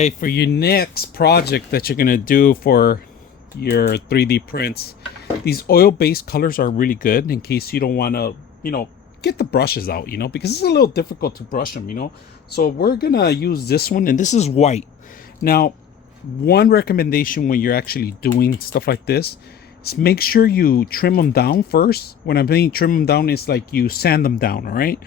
right, for your next project that you're gonna do for your 3D prints, these oil-based colors are really good in case you don't want to, get the brushes out, because it's a little difficult to brush them. So we're gonna use this one, and this is white. Now, one recommendation when you're actually doing stuff like this is make sure you trim them down first. When I'm saying trim them down, it's like you sand them down, all right?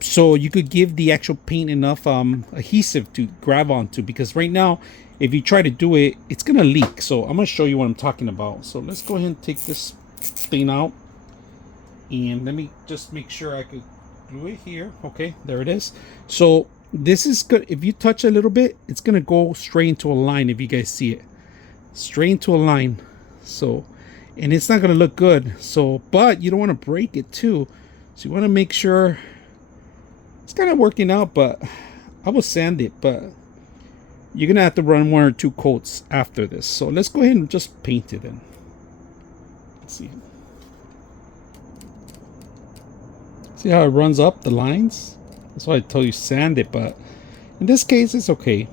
So you could give the actual paint enough adhesive to grab onto, because right now if you try to do it, it's gonna leak. So I'm gonna show you what I'm talking about. So let's go ahead and take this thing out, and let me just make sure I could glue it here. Okay, there it is. So this is good. If you touch a little bit, it's gonna go straight into a line. If you guys see it, straight into a line. So, and it's not gonna look good. So, but you don't want to break it too, so you want to make sure it's kind of working out. But I will sand it, but you're gonna have to run 1 or 2 coats after this. So let's go ahead and just paint it in. Let's see how it runs up the lines? That's why I told you sand it, but in this case it's okay.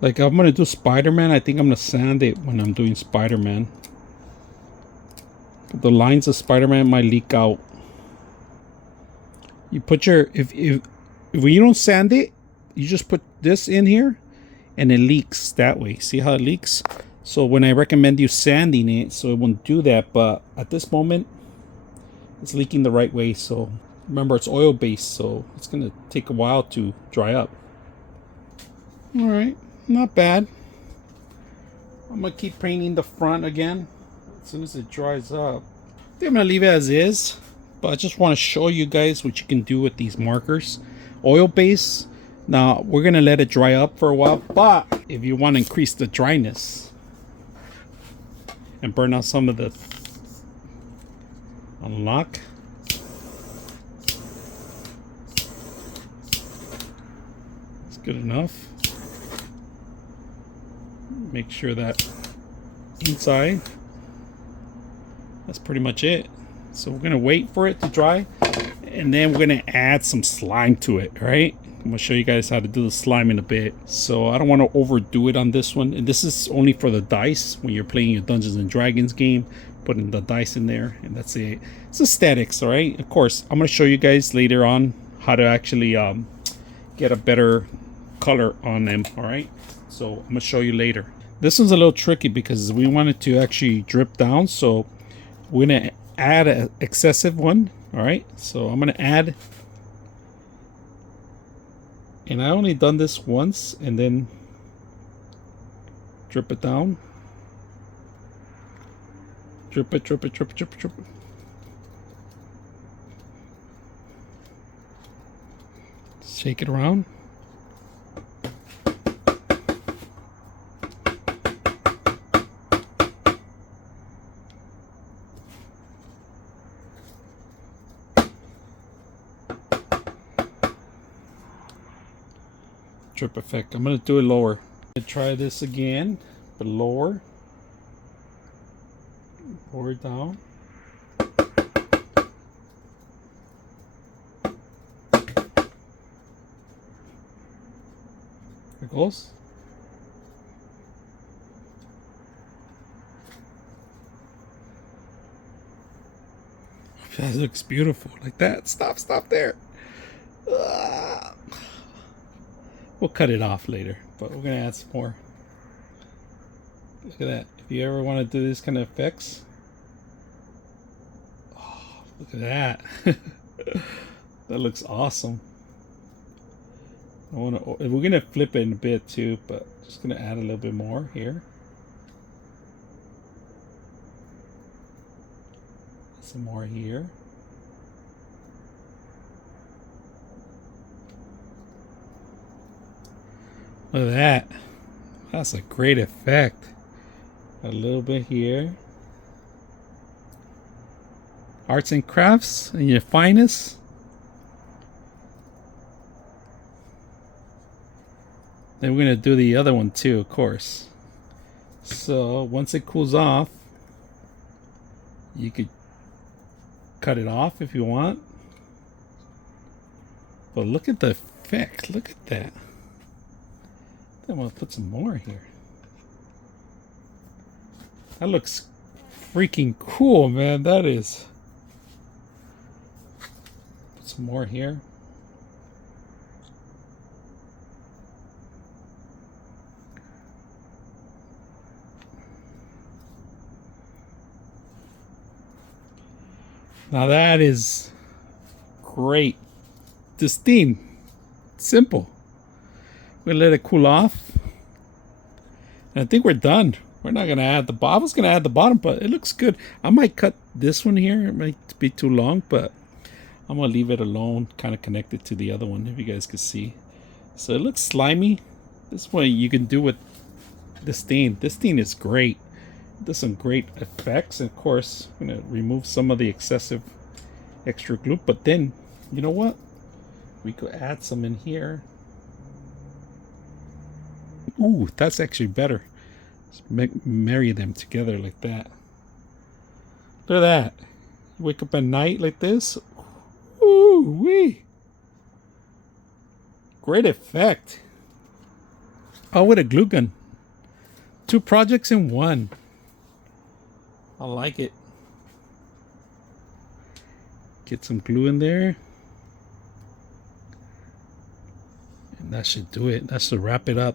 Like I'm gonna do Spider-Man, I think I'm gonna sand it when I'm doing Spider-Man. The lines of Spider-Man might leak out. You put your if when you don't sand it, you just put this in here and it leaks that way. See how it leaks? So when I recommend you sanding it, so it won't do that, but at this moment it's leaking the right way. So remember, it's oil based, so it's gonna take a while to dry up. All right, not bad. I'm gonna keep painting the front again as soon as it dries up. I think I'm gonna leave it as is, but I just want to show you guys what you can do with these markers. Oil base. Now we're gonna let it dry up for a while, but if you want to increase the dryness and burn out some of the unlock, it's good enough. Make sure that inside, that's pretty much it. So we're gonna wait for it to dry, and then we're gonna add some slime to it. All right, I'm gonna show you guys how to do the slime in a bit. So I don't want to overdo it on this one, and this is only for the dice. When you're playing your Dungeons and Dragons game, putting the dice in there, and that's it. It's aesthetics. All right, of course I'm gonna show you guys later on how to actually get a better color on them. All right, so I'm gonna show you later. This one's a little tricky because we want it to actually drip down, so we're gonna add an excessive one. All right, so I'm gonna add, and I only done this once, and then drip it down. Drip it, drip it, drip it, drip it, drip it. Shake it around. Drip effect. I'm gonna do it lower. Try this again, but lower. Lower it down. There it goes. That looks beautiful, like that. Stop there. We'll cut it off later, but we're gonna add some more. Look at that. If you ever want to do this kind of effects, oh, look at that. That looks awesome. We're gonna flip it in a bit too, but just gonna add a little bit more here. Some more here. Look at that. That's a great effect. A little bit here. Arts and crafts in your finest. Then we're going to do the other one too, of course. So once it cools off, you could cut it off if you want. But look at the effect. Look at that. I'm gonna put some more here. That looks freaking cool, man. That is. Put some more here. Now that is great. This theme, simple. We're gonna let it cool off. And I think we're done. We're not gonna add the bottom. I was gonna add the bottom, but it looks good. I might cut this one here. It might be too long, but I'm gonna leave it alone, kind of connected to the other one, if you guys can see. So it looks slimy. This one you can do with this stain. This stain is great. It does some great effects. And of course, I'm gonna remove some of the excessive extra glue. But then, you know what? We could add some in here. Ooh, that's actually better. Just marry them together like that. Look at that. You wake up at night like this. Ooh wee. Great effect. Oh, with a glue gun. 2 projects in 1. I like it. Get some glue in there. And that should do it. That should wrap it up.